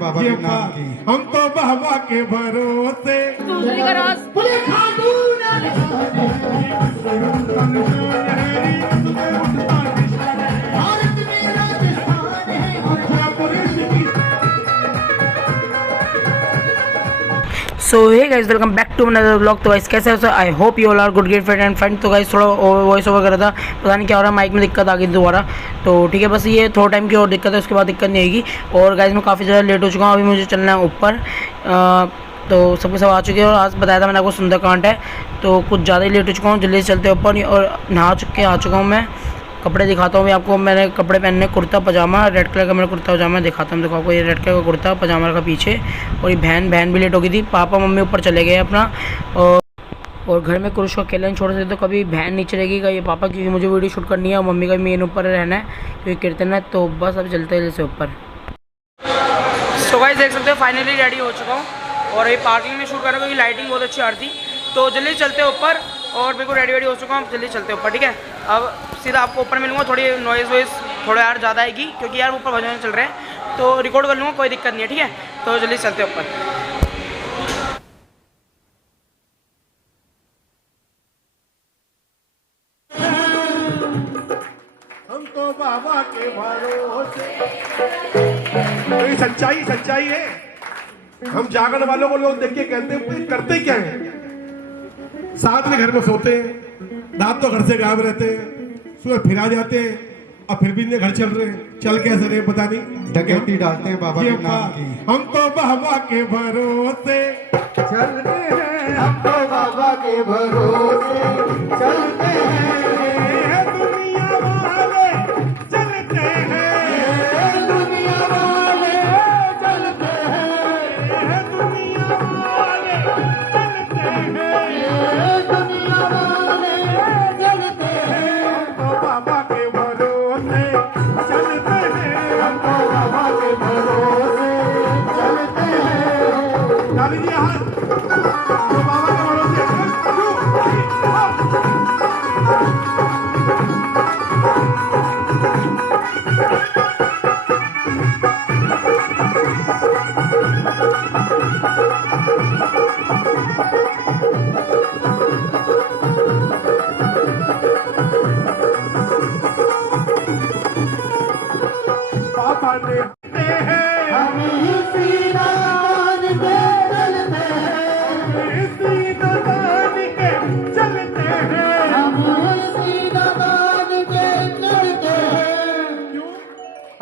बाबा के नाम की। हम तो बाबा के भरोसे so hey guys, welcome back to another vlog. तो गाइस कैसे हो? I hope you all are good get friend and friend. तो गाइस थोड़ा वॉइस ओवर कर रहा था, पता नहीं क्या हो रहा है, माइक में दिक्कत आ गई दोबारा। तो ठीक है, बस ये थोड़ा टाइम की और दिक्कत है, उसके बाद दिक्कत नहीं आएगी। और गाइस मैं काफ़ी ज़्यादा लेट हो चुका हूँ, अभी मुझे चलना है ऊपर। तो सबके सब आ चुके हैं और आज बताया था मैंने आपको सुंदरकांड है, तो कुछ ज़्यादा ही लेट हो चुका हूँ। जल्दी से चलते हैं ऊपर और नहा चुके आ चुका हूँ मैं। कपड़े दिखाता हूँ मैं आपको, मैंने कपड़े पहनने, कुर्ता पजामा, रेड कलर का मेरा कुर्ता पजामा दिखाता हूँ। देखो आपको, ये रेड कलर का कुर्ता पजामा रखा पीछे। और ये बहन भी लेट हो गई थी, पापा मम्मी ऊपर चले गए अपना। और घर में कुरुश को अकेले छोड़ सकते, तो कभी बहन नीचे रहेगी, ये पापा, क्योंकि मुझे वीडियो शूट करनी है और मम्मी का भी मेन ऊपर रहना है क्योंकि कीर्तन है। तो बस अब चलते हैं जैसे ऊपर। सो गाइस देख सकते हो, फाइनली रेडी हो चुका हूँ और ये पार्किंग में शूट कर रहा हूँ क्योंकि लाइटिंग बहुत अच्छी आ रही थी। तो जल्दी चलते हैं ऊपर और बिल्कुल रेडी हो चुका हूँ, जल्दी चलते हैं ऊपर। ठीक है, अब सीधा आपको ऊपर मिलूंगा। थोड़ी नॉइज़ वॉइस थोड़ा यार ज़्यादा आएगी क्योंकि यार ऊपर भजन चल रहे हैं, तो रिकॉर्ड कर लूँगा, कोई दिक्कत नहीं है। ठीक है, तो जल्दी चलते हैं ऊपर। हम तो बाबा के भरोसे। तो ये सच्चाई है। हम जागरण वालों को लोग देख के कहते हैं करते क्या है, साथ में घर में सोते हैं, रात तो घर से गायब रहते हैं, सुबह फिर आ जाते हैं और फिर भी इन्हें घर चल रहे हैं। चल कैसे रहे पता नहीं, डकैती डालते हैं बाबा के नाम की। हम तो बाबा के भरोसे चलते हैं, हम तो बाबा के भरोसे चलते हैं। दुनिया वाले चलते हैं, दुनिया वाले चलते हैं, दुनिया वाले चलते हैं, दुनिया वाले चलते हैं। हम तो बाबा के भरोसे चलते हैं, हम तो बाबा के भरोसे चलते हैं। डाल दीजिए हाथ, तो बाबा के भरोसे। 1 2 3 बाबा ने हैं, हम इसी दान पे चलते हैं, इसी दान के चलते हैं। हम इसी दान के चलते हैं। क्यों?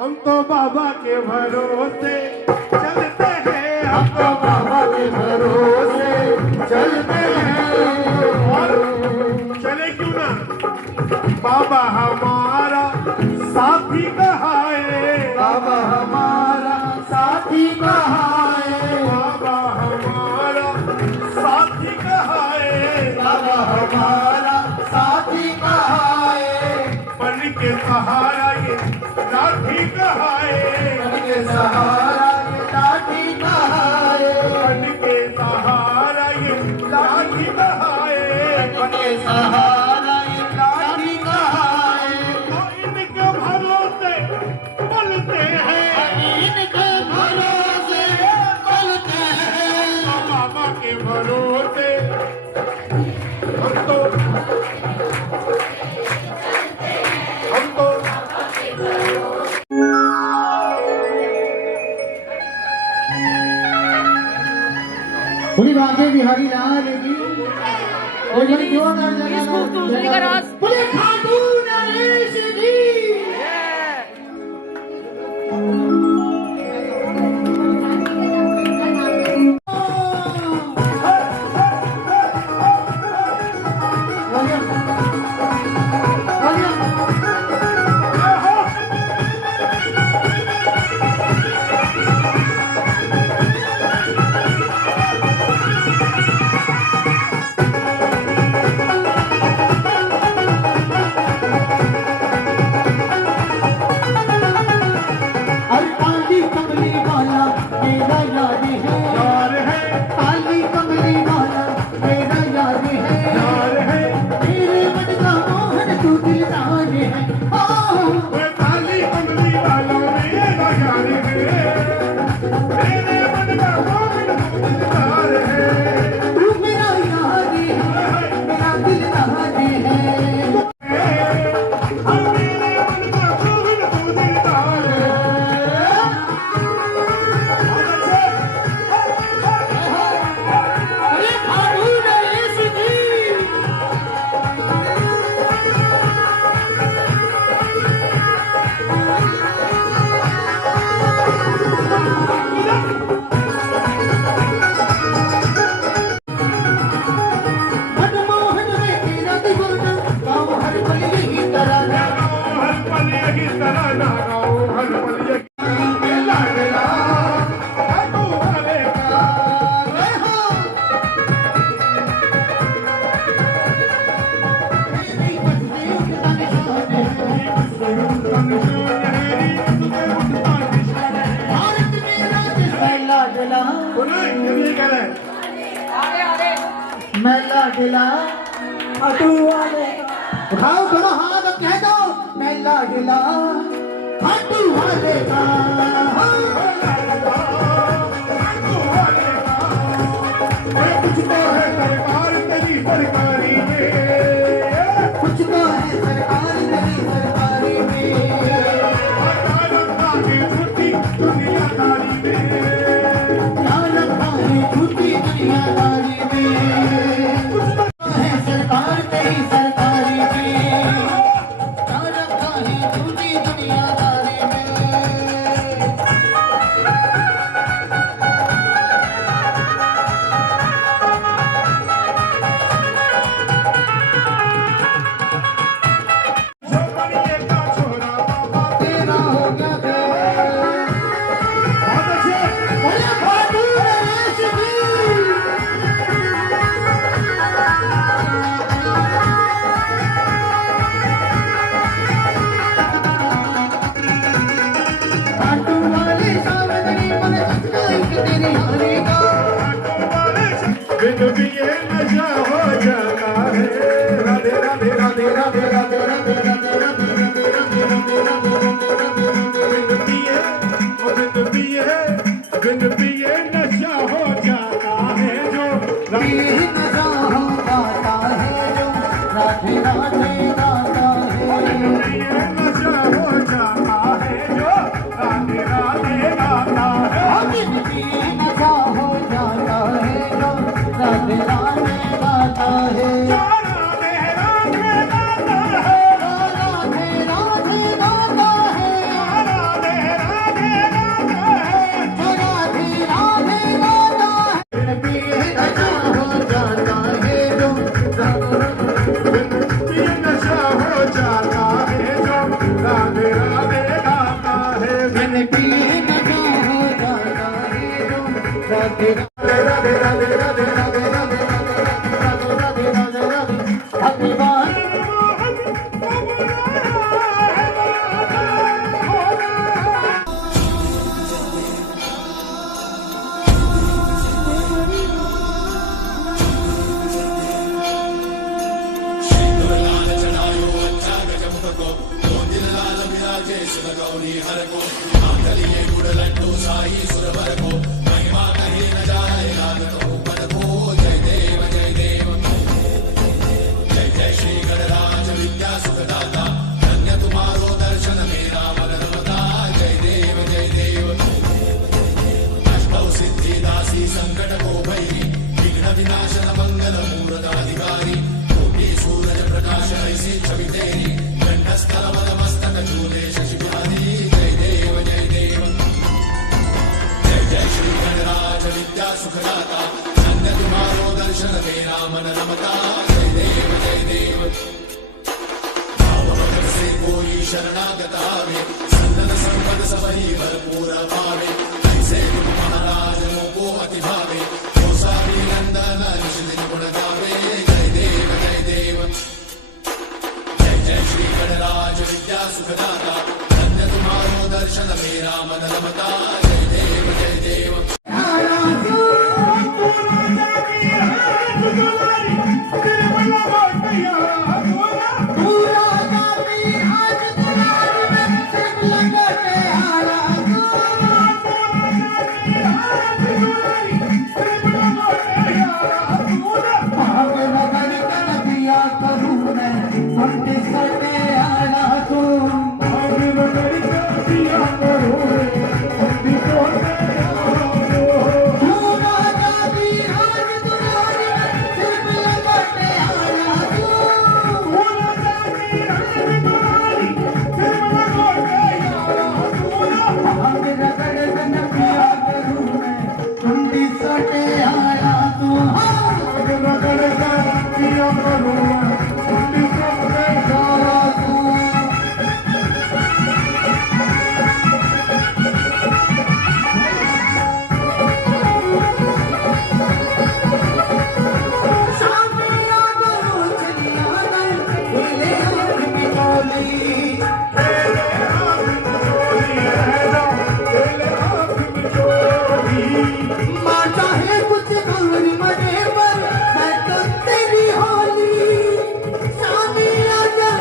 हम तो बाबा के भरोसे चलते हैं, हम तो बाबा के भरोसे चलते हैं। और चले क्यों ना, बाबा हमारा साथी कहाए, बाबा हमारा साथी कहाए, बाबा हमारा साथी कहाए, बाबा हमारा साथी कहाए। बन के सहारा ये लाठी कहाए, उनके सहारा ये लाठी कहाए, बन के सहारा ये लाठी कहाए। उनके सहारा ये लाठी कहाए। तो इनके भरोसे बोलते हैं, इनके भरोसे चलते हैं, तो बाबा के भरोसे हम तो बोली बांके बिहारी लाल की। बोली जोरदार जगह बोले खाटू नरेश जी। लाडला बोलो ये भी कह रहे हैं मैं लाडला ऑटो वाले उठाओ थोड़ा हाथ और कह दो मैं लाडला हाथू वाले का कुछ तो है सरकार तेरी सरकारी में कुछ तो है सरकार तेरी सरकारी में दुनियादारी में झूठी दुनियादारी में कुछ तो है सरकार तेरी सरकारी में झूठी दुनियादारी में तेरा हो गया बोले खाटू नरेश जी खाटू वाले सावधानी मन सचका एक तेरी हारे का बिन भी ये नशा हो जाता है राधे राधे राधे राधे राधे बिन भी ये नशा हो जाता है जो पीली नशा हो जाता है जो राधे राधे गाता है ये नशा हो जाता है जो राधे राधे गाता है पीली नशा हो जाता है जो राधे राधे गाता है राधे राधे गाता है राधे राधे गाता है राधे राधे गाता है राधे राधे गाता है पीली नशा हो जाता है जो ये नशा हो जाता है जो राधे राधे गाता है पीली नशा हो जाता है जो राधे राधे राधे राधे राधे राधे अपनी बात माँ चाहे कुछ घंगरी मजे पर मैं तो तेरी होली शादी राजा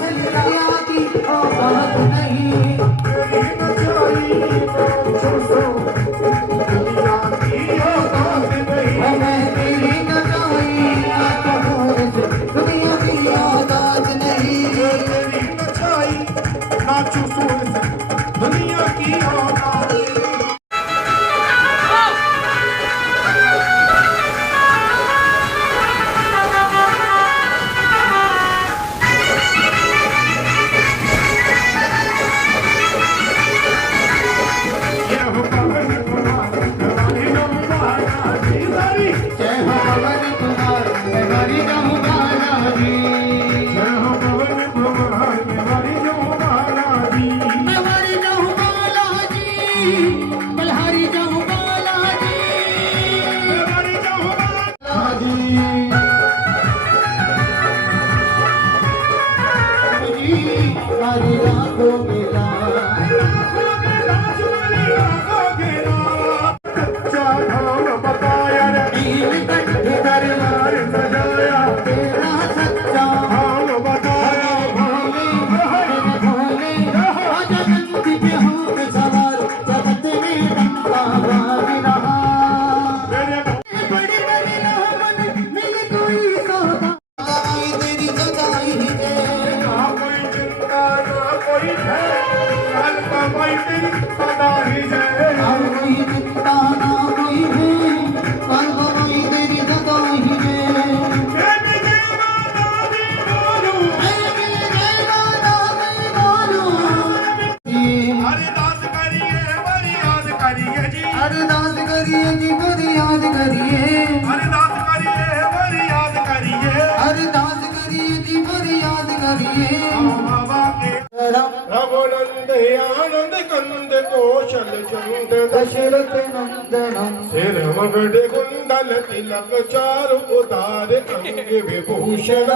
छलिया की औकात नहीं तेरी नचाई दुनिया की औकात नहीं मैं तेरी नचाई ना कहोरे से दुनिया की औकात नहीं तेरी नचाई नाचू सूर से दुनिया की औकात नहीं जय हो भगवान तुम्हारी हरि कहूँ बालाजी मैं हरि कहूँ बालाजी बलहारी कहूँ बालाजी हरि राखो मेला नील कंठ दरबार सजाया तेरा सच्चा भोले भोले आजा नंद के होंठ सवार जगत में डंका बाज रहा बड़ी बड़ी लोगन मिल कोई सौदा तेरी सगाई है कोई चिंता ना कोई भय कल कमाई तेरी सदा ही जय और कोई चिंता ना कोई है कल कोई तेरी सगाई है अरदास करिए बड़ी याद करिए जी अरदास करिए जी बड़ी याद करिए अरदास करिए बड़ी याद करिए अरदास करिए जी बड़ी याद करिए बाबा के रघुनंद आनंद कंद कौशल चंद दशरथ नंदनम सिर मगध कुंडल तिलक चारु उतार अंग विभूषण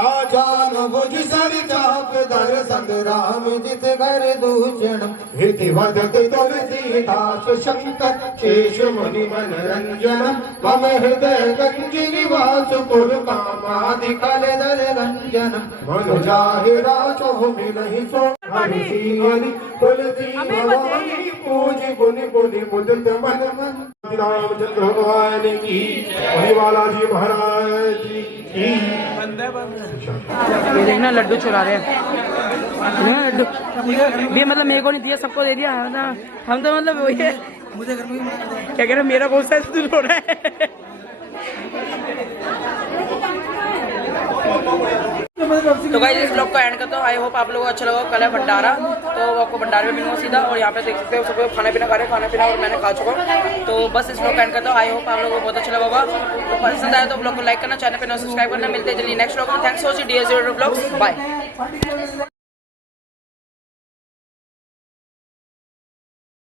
आजान भुज सर चाप धर संग्राम जित कर दूषण विधिवदत तुलसीदास शंकर शेष मुनि मनरंजन मम हृदय गंज निवास पुर कामादि कल दल रंजन मनुजाहिरा चो मिलहि सो हरि हरि तुलसी भवानी पूज गुण गुण मुदित मन मन रामचंद्र भगवान की हरि बालाजी महाराज की ये देखना लड्डू चुरा रहे हैं लड्डू भी मतलब मेरे को नहीं दिया सबको दे दिया हम तो मतलब वही है मुझे घर में क्या कह रहे मेरा कौन सा दूर हो रहा है तो गाइस इस ब्लॉग को एंड करता हूँ। आई होप आप लोगों को अच्छा लगा। कल है भंडारा, तो आपको भंडारे में मिलूंगा सीधा, और यहाँ पे देख सकते हो सब लोग खाना पीना खा रहे हैं, खाना पीना और मैंने खा चुका हूँ। तो बस इस ब्लॉग को एंड करता हूँ। आई होप आप लोगों को बहुत अच्छा लगा होगा। तो पसंद आया तो ब्लॉग को लाइक करना, चैनल पर सब्सक्राइब करना। मिलते हैं जल्दी नेक्स्ट ब्लॉग में। Thanks for watching DSO blogs. Bye.